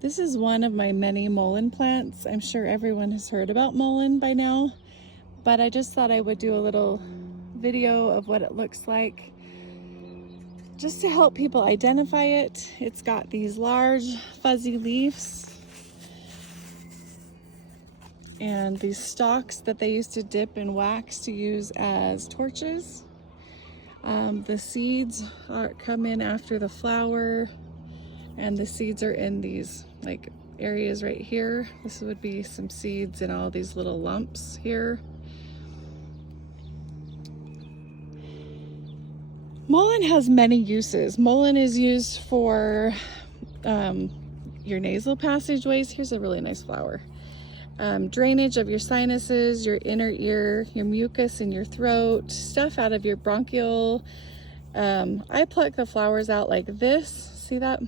This is one of my many mullein plants. I'm sure everyone has heard about mullein by now, but I just thought I would do a little video of what it looks like just to help people identify it. It's got these large fuzzy leaves and these stalks that they used to dip in wax to use as torches. The seeds come in after the flower, and the seeds are in these like areas right here. This would be some seeds in all these little lumps here. Mullein has many uses. Mullein is used for your nasal passageways. Here's a really nice flower. Drainage of your sinuses, your inner ear, your mucus in your throat, stuff out of your bronchial. I pluck the flowers out like this, see that?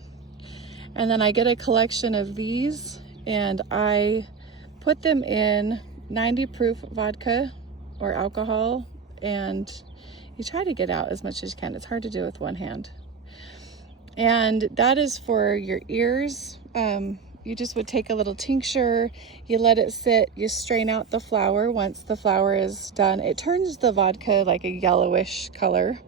And then I get a collection of these and I put them in 90 proof vodka or alcohol, and you try to get out as much as you can. It's hard to do with one hand. And that is for your ears. You just would take a little tincture, you let it sit, you strain out the flower. Once the flower is done, it turns the vodka like a yellowish color.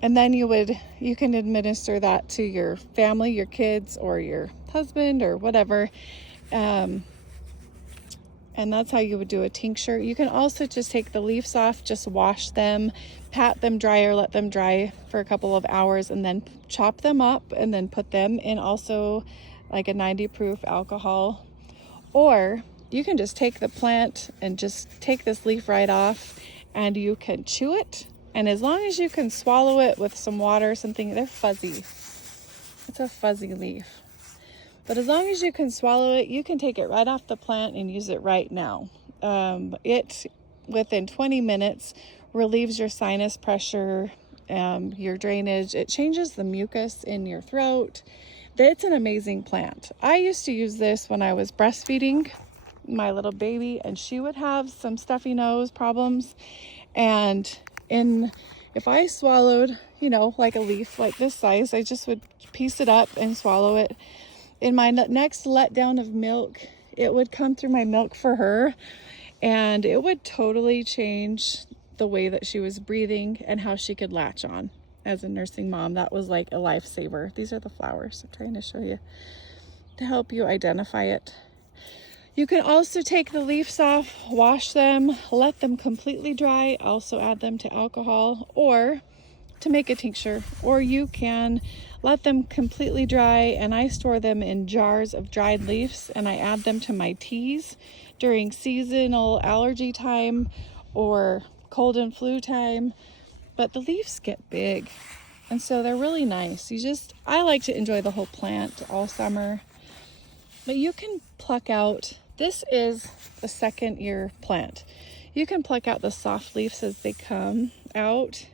And then you can administer that to your family, your kids, or your husband, or whatever. And that's how you would do a tincture. You can also just take the leaves off, just wash them, pat them dry, or let them dry for a couple of hours, and then chop them up and then put them in also like a 90 proof alcohol. Or you can just take the plant and just take this leaf right off, and you can chew it. And as long as you can swallow it with some water or something, they're fuzzy. It's a fuzzy leaf. But as long as you can swallow it, you can take it right off the plant and use it right now. It, within 20 minutes, relieves your sinus pressure, your drainage. It changes the mucus in your throat. It's an amazing plant. I used to use this when I was breastfeeding my little baby, and she would have some stuffy nose problems. And if I swallowed, like a leaf like this size, I just would piece it up and swallow it. In my next letdown of milk, it would come through my milk for her, and it would totally change the way that she was breathing and how she could latch on as a nursing mom. That was like a lifesaver. These are the flowers I'm trying to show you to help you identify it. You can also take the leaves off, wash them, let them completely dry, also add them to alcohol or to make a tincture, or you can let them completely dry, and I store them in jars of dried leaves, and I add them to my teas during seasonal allergy time or cold and flu time. But the leaves get big, and so they're really nice. I like to enjoy the whole plant all summer. But you can pluck out, this is a second year plant. You can pluck out the soft leaves as they come out.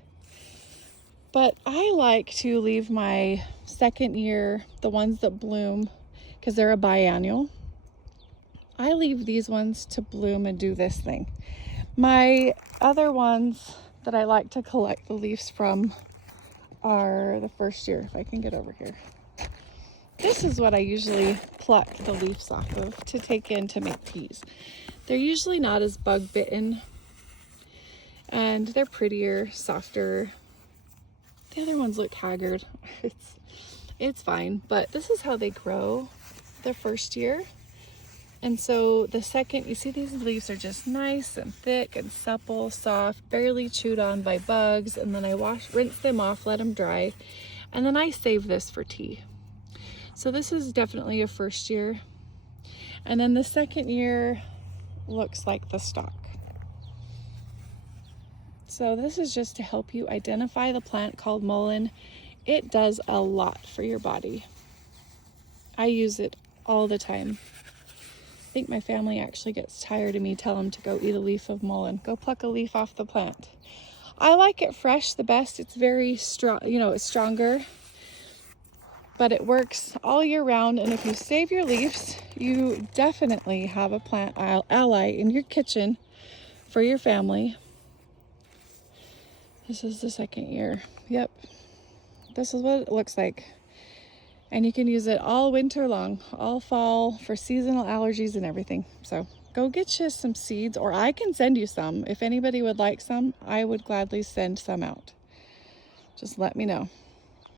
But I like to leave my second year, the ones that bloom, because they're a biennial. I leave these ones to bloom and do this thing. My other ones that I like to collect the leaves from are the first year, if I can get over here. This is what I usually pluck the leaves off of to take in to make teas. They're usually not as bug bitten, and they're prettier, softer. The other ones look haggard. It's fine, but this is how they grow the first year. And so the second, you see these leaves are just nice and thick and supple, soft, barely chewed on by bugs. And then I rinse them off, let them dry, and then I save this for tea. So this is definitely a first year. And then the second year looks like the stalk. So this is just to help you identify the plant called mullein. It does a lot for your body. I use it all the time. I think my family actually gets tired of me telling them to go eat a leaf of mullein. Go pluck a leaf off the plant. I like it fresh the best. It's very strong, it's stronger, but it works all year round. And if you save your leaves, you definitely have a plant ally in your kitchen for your family. This is the second year. Yep. This is what it looks like. And you can use it all winter long, all fall, for seasonal allergies and everything. So go get you some seeds, or I can send you some. If anybody would like some, I would gladly send some out. Just let me know.